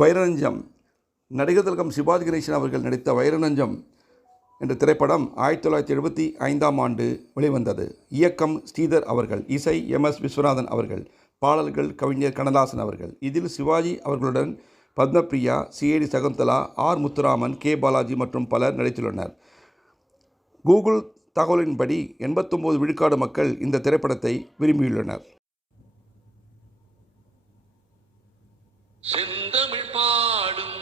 வைரநஞ்சம். நடிகர் திலகம் சிவாஜி கணேசன் அவர்கள் நடித்த வைரநஞ்சம் என்ற திரைப்படம் 1975ஆம் ஆண்டு வெளிவந்தது. இயக்கம் ஸ்ரீதர் அவர்கள், இசை MS விஸ்வநாதன் அவர்கள், பாடல்கள் கவிஞர் கண்ணதாசன் அவர்கள். இதில் சிவாஜி அவர்களுடன் Padmapriya, CID Shakuntala, R Muthuraman, K Balaji மற்றும் பலர் நடித்துள்ளனர். கூகுள் தகவலின்படி 89 விழுக்காடு மக்கள் இந்த திரைப்படத்தை விரும்பியுள்ளனர். செந்தமிழ் பாடும்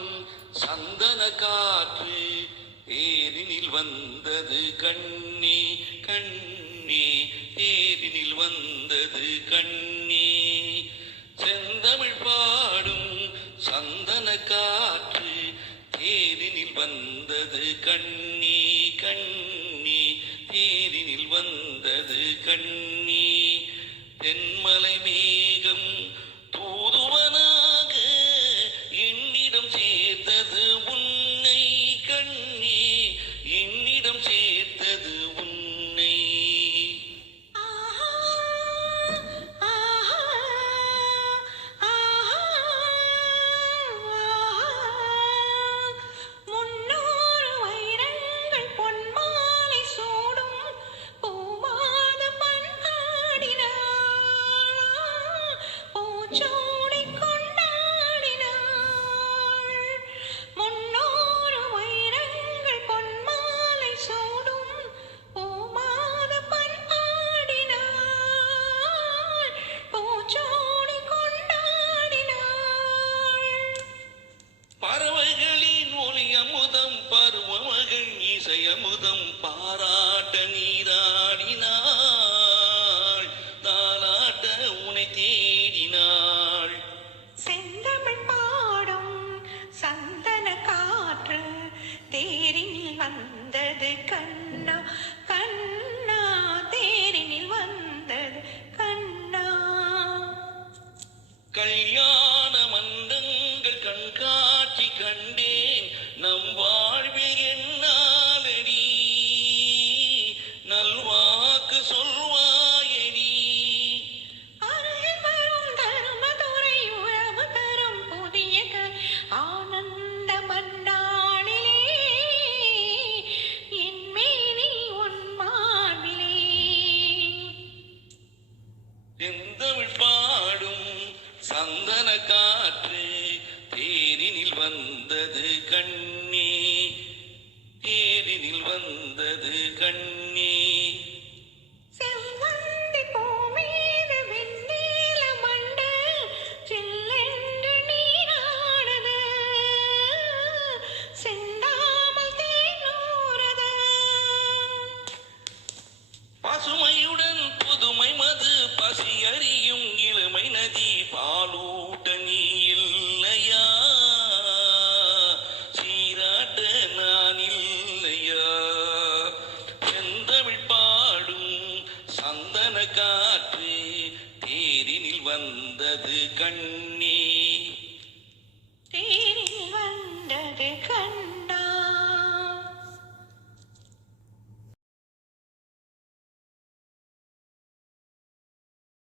சந்தன காற்று தேரினில் வந்தது கண்ணி கண்ணி, தேரினில் வந்தது கண்ணி. செந்தமிழ் பாடும் சந்தன காற்று தேரினில் வந்தது கண்ணி கண்ணி, தேரினில் வந்தது கண்ணி. தென்மலை மேகம் தூதுவனாக என்னிடம் சேர்த்தது உன்னை கண்ணி, என்னிடம் சேர்த்தது உன்னை. பறவைகளின் ஒளி அமுதம், பருவமகள் இசையமுதம் பாராட்ட நீராடினாள், தாலாட்ட உனை தேடினாள். செந்தமிழ் பாடும் சந்தன காற்று தேரினில் வந்தது கண்ணா கண்ணா, தேரினில் வந்தது கண்ணா. கல்யாண மண்டங்கள் கண்காட்சி கண்டேன் நம் வாழ்வில் என்னாலடி, நல்வாக்கு சொல்வாயடி. அருகில் வரும் தருமதுரை உறவு தரும் புதிய ஆனந்த மன்னாளிலே, என் மேனி உன் மார்பிலே. செந்தமிழ் பாடும் சந்தன காற்று தேரினில் வந்தது கண்ணி, தேரினில் வந்தது கண்ணி.